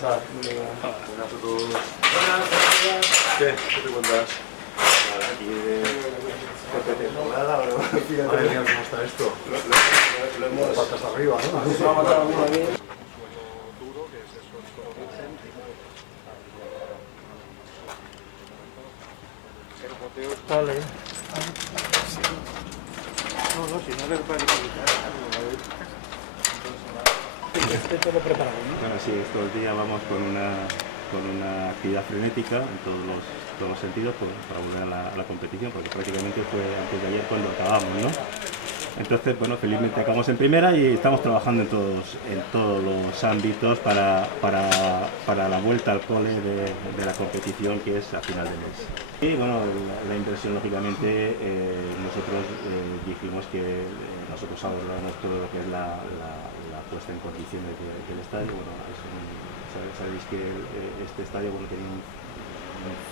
pasar. Buenas a todos. ¿Qué te cuentas? Nada, aquí de temporada, pero madre mía, ¿cómo está esto? Lo hemos... patas arriba, ¿no? Se va a matar alguno aquí. Duro, que es eso, el poteo está ley. No, si no le puede esto lo preparamos, ¿no? Bueno, sí, estos días vamos con una actividad frenética en todos los sentidos para volver a la competición, porque prácticamente fue antes de ayer cuando acabamos, ¿no? Entonces, bueno, felizmente acabamos en primera y estamos trabajando en todos los ámbitos para la vuelta al cole de la competición, que es a final de mes. Y bueno, la inversión, lógicamente, nosotros dijimos que nosotros abordamos todo lo que es la puesta en condiciones del estadio. Bueno, sabéis que este estadio, bueno, tenía un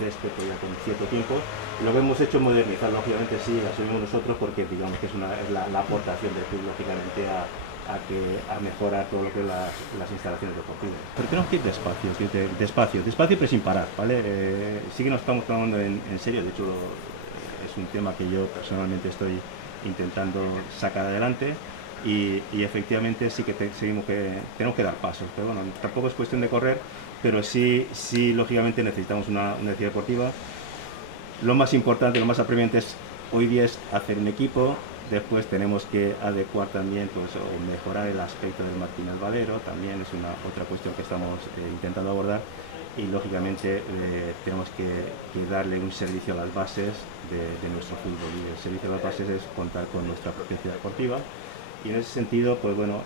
césped ya con cierto tiempo, y lo que hemos hecho es modernizar, lógicamente sí, asumimos nosotros, porque digamos que es la aportación del club, lógicamente, a mejorar todo lo que es las instalaciones deportivas. Pero tenemos que ir despacio, pero sin parar, ¿vale? Sí que nos estamos tomando en serio, de hecho es un tema que yo personalmente estoy intentando sacar adelante. Y efectivamente sí que tenemos que dar pasos, pero bueno, tampoco es cuestión de correr, pero sí lógicamente necesitamos una actividad deportiva. Lo más importante, lo más apremiante hoy día es hacer un equipo. Después tenemos que adecuar también, pues, o mejorar el aspecto del Martínez Valero, también es otra cuestión que estamos intentando abordar, y lógicamente tenemos que darle un servicio a las bases de nuestro fútbol, y el servicio a las bases es contar con nuestra propia actividad deportiva. Y en ese sentido, pues bueno,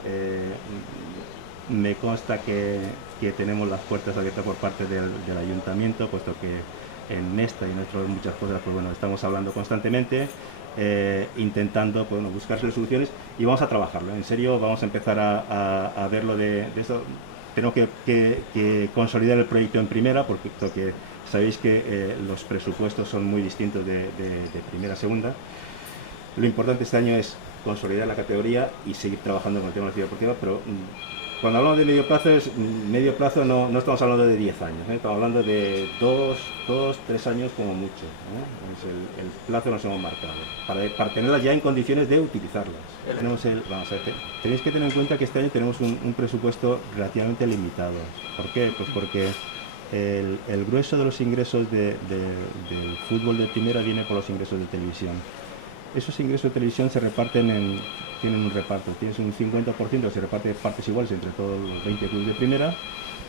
me consta que tenemos las puertas abiertas por parte del ayuntamiento, puesto que en Mesta y en muchas cosas, pues bueno, estamos hablando constantemente, intentando, pues, bueno, buscar soluciones, y vamos a trabajarlo. En serio, vamos a empezar a verlo de eso. Tenemos que consolidar el proyecto en primera, porque sabéis que los presupuestos son muy distintos de primera a segunda. Lo importante este año es consolidar la categoría y seguir trabajando con el tema de la actividad deportiva, pero cuando hablamos de medio plazo no estamos hablando de 10 años, estamos hablando de 3 años como mucho, es el plazo que nos hemos marcado, para tenerlas ya en condiciones de utilizarlas. Vamos a ver, tenéis que tener en cuenta que este año tenemos un presupuesto relativamente limitado. ¿Por qué? Pues porque el grueso de los ingresos del fútbol de primera viene por los ingresos de televisión. Esos ingresos de televisión tienen un reparto, tienes un 50% que se reparte de partes iguales entre todos los 20 clubes de primera,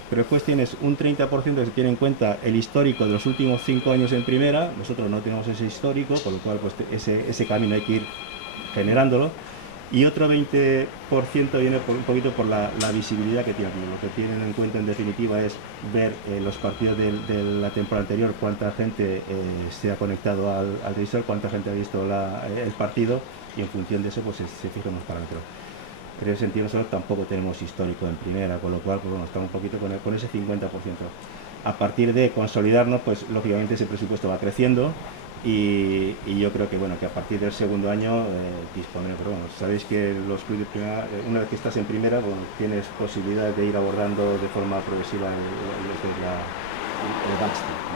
pero después tienes un 30% que se tiene en cuenta el histórico de los últimos 5 años en primera. Nosotros no tenemos ese histórico, con lo cual pues ese camino hay que ir generándolo, y otro 20% viene un poquito por la visibilidad que tiene. Lo que tienen en cuenta en definitiva es ver los partidos de la temporada anterior, cuánta gente se ha conectado al televisor, cuánta gente ha visto el partido, y en función de eso pues se fijan los parámetros. Pero en ese sentido nosotros tampoco tenemos histórico en primera, con lo cual pues, bueno, estamos un poquito con ese 50%. A partir de consolidarnos, pues lógicamente ese presupuesto va creciendo, y yo creo que bueno, que a partir del segundo año dispondremos. Pero bueno, sabéis que los clubes de primera, una vez que estás en primera, bueno, tienes posibilidades de ir abordando de forma progresiva el backstage, ¿no?